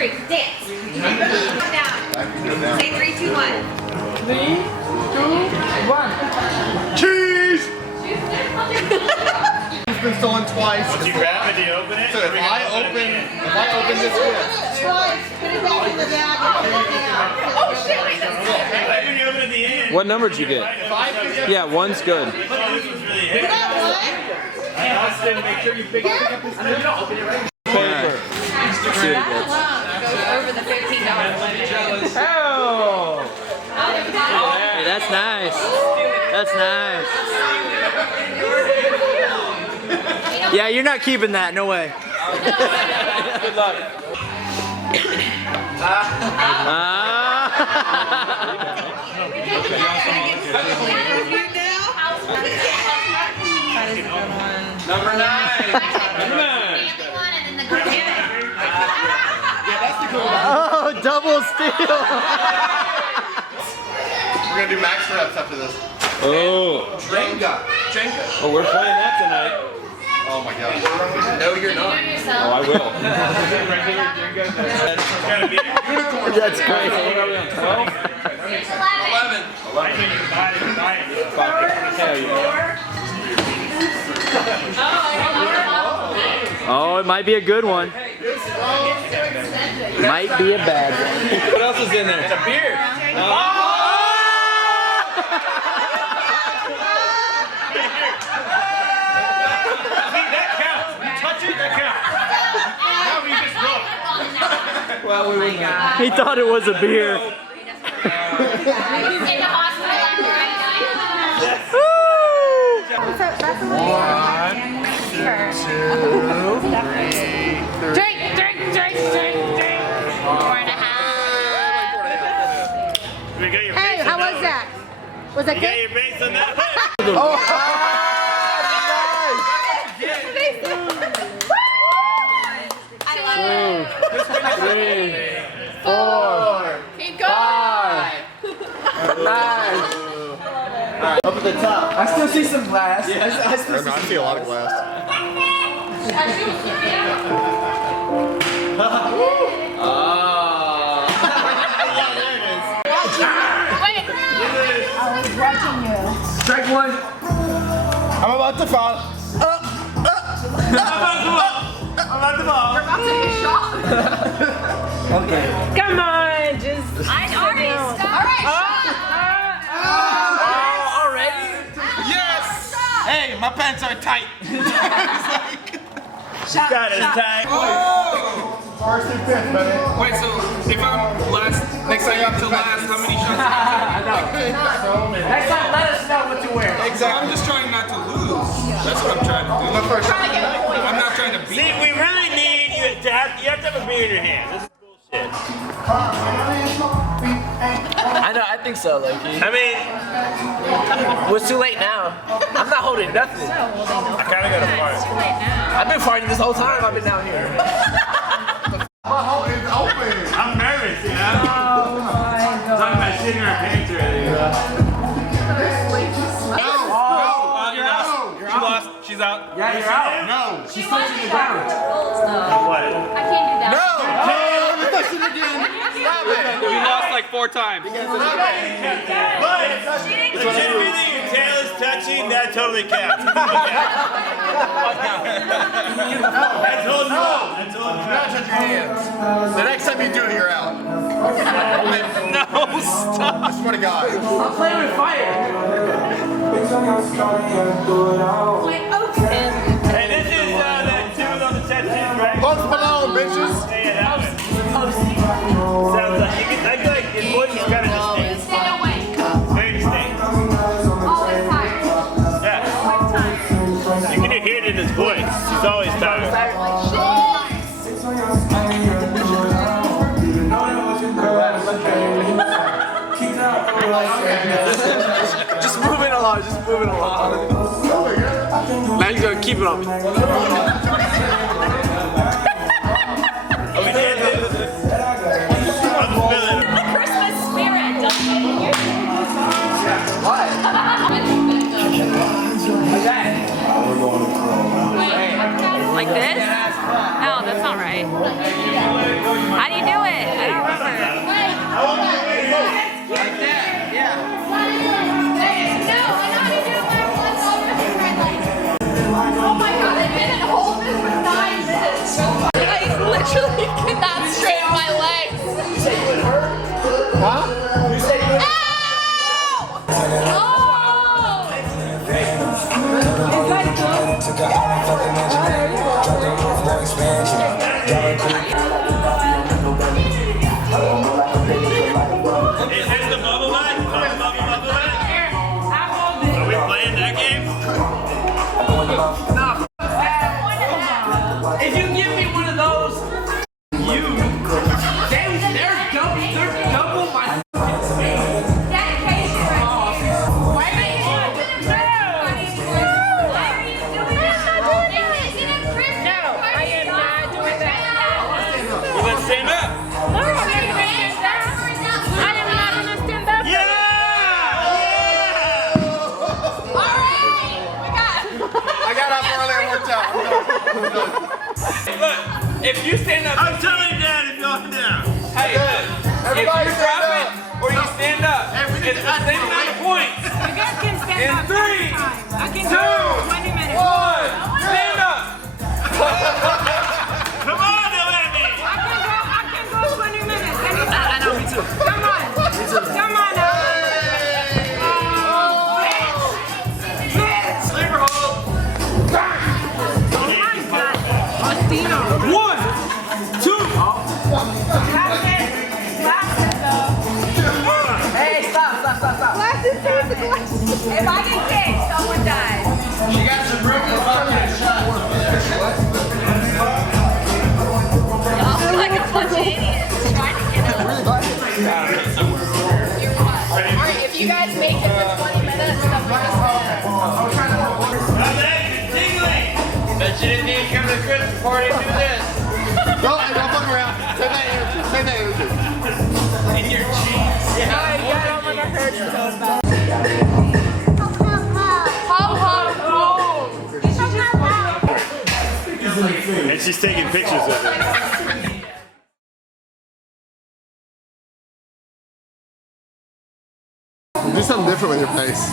three. Dance. Come down. Say 3, 2, 1. 3, 2, 1. Cheese! It's been stolen twice. Once you grab it, do you open it? So if I open this gift. Twice. Put it back in the bag. Oh shit! Like when you open at the end. What number did you get? Yeah, one's good. Oh, this was really heavy. Austin, make sure you pick up this gift. Paper. That alone goes over the $15 limit. Oh! Hey, that's nice. That's nice. Yeah, you're not keeping that. No way. Good luck. Number 9. Oh, double steal. We're gonna do max reps after this. Oh. Jenga. Oh, we're playing that tonight. Oh my gosh. No, you're not. Oh, I will. That's great. What are we on, 12? 11. Oh, it might be a good one. Might be a bad one. What else is in there? It's a beer. Well, we wouldn't have. He thought it was a beer. In the hospital right now. Drink. 4.5. Hey, how was that? Was that You got good? your face on that? I love it. 3, 4, Keep going. 9. Up at the top. I still see some glass. I see a lot of glass. Strike one. I'm about to fall. Okay. Come on, just. I already stopped. Already? Yes! Hey, my pants are tight. Got his time. First and fifth, baby. Wait, so if I'm last, next time I'm to last, how many shots? Next time, let us know what to wear. Exactly. I'm just trying not to lose. That's what I'm trying to do. My first shot. I'm not trying to beat. See, we really need you to have a beer in your hand. This is bullshit. I know, I think so, Loki. I mean, Well, it's too late now. I'm not holding nothing. I kind of got a fart. I've been farting this whole time I've been down here. My hole is open. I'm nervous, you know? Talking about shit in our pants already. She lost. She's out. Yeah, you're out. No. She's touching the ground. What? I can't do that. No! Touch it again. Stop it. We lost like 4 times. But legitimately, your tail is touching, that totally counts. That's holding you up. That's holding you Now up. touch your hands. The next time you do it, you're out. No, stop. I swear to God. I'm playing with fire. Hey, this is that tune on the tattoos, right? Post Malone, bitches. Yeah, that one. Sounds like, I feel like his voice is kind of distinct. Stay awake. Very distinct. Always tired. Yeah. Always tired. You can hear it in his voice. He's always tired. Just moving along, just moving along. Now you're gonna keep it on me. Oh, we did this. I'm feeling it. The Christmas spirit doesn't get in you. What? Like this? No, that's not right. How do you do Is this the bubble butt? Bubble butt? Are we playing that game? If you give me one of those, they're double my. You let's stand up. I got up early and worked out. Look, if you stand up, I'm telling Dad if you're down. hey, look, if Everybody you stand drop up. it or you stand up, it's the same amount of points. In 3, 2, 1, stand up. Come on, Delaney. Sleeper hold. 1, 2. If I get kicked, someone dies. She got some broken fucking shot. Y'all look like a bunch of idiots trying to get up. Alright, if you guys make it for 20 minutes, then we're just My legs are tingling. Bet you didn't need to come to the Christmas party and do this. Don't fuck around. Save that energy. Save that energy. In your jeans. Yeah. And she's taking pictures of it. Do something different with your face.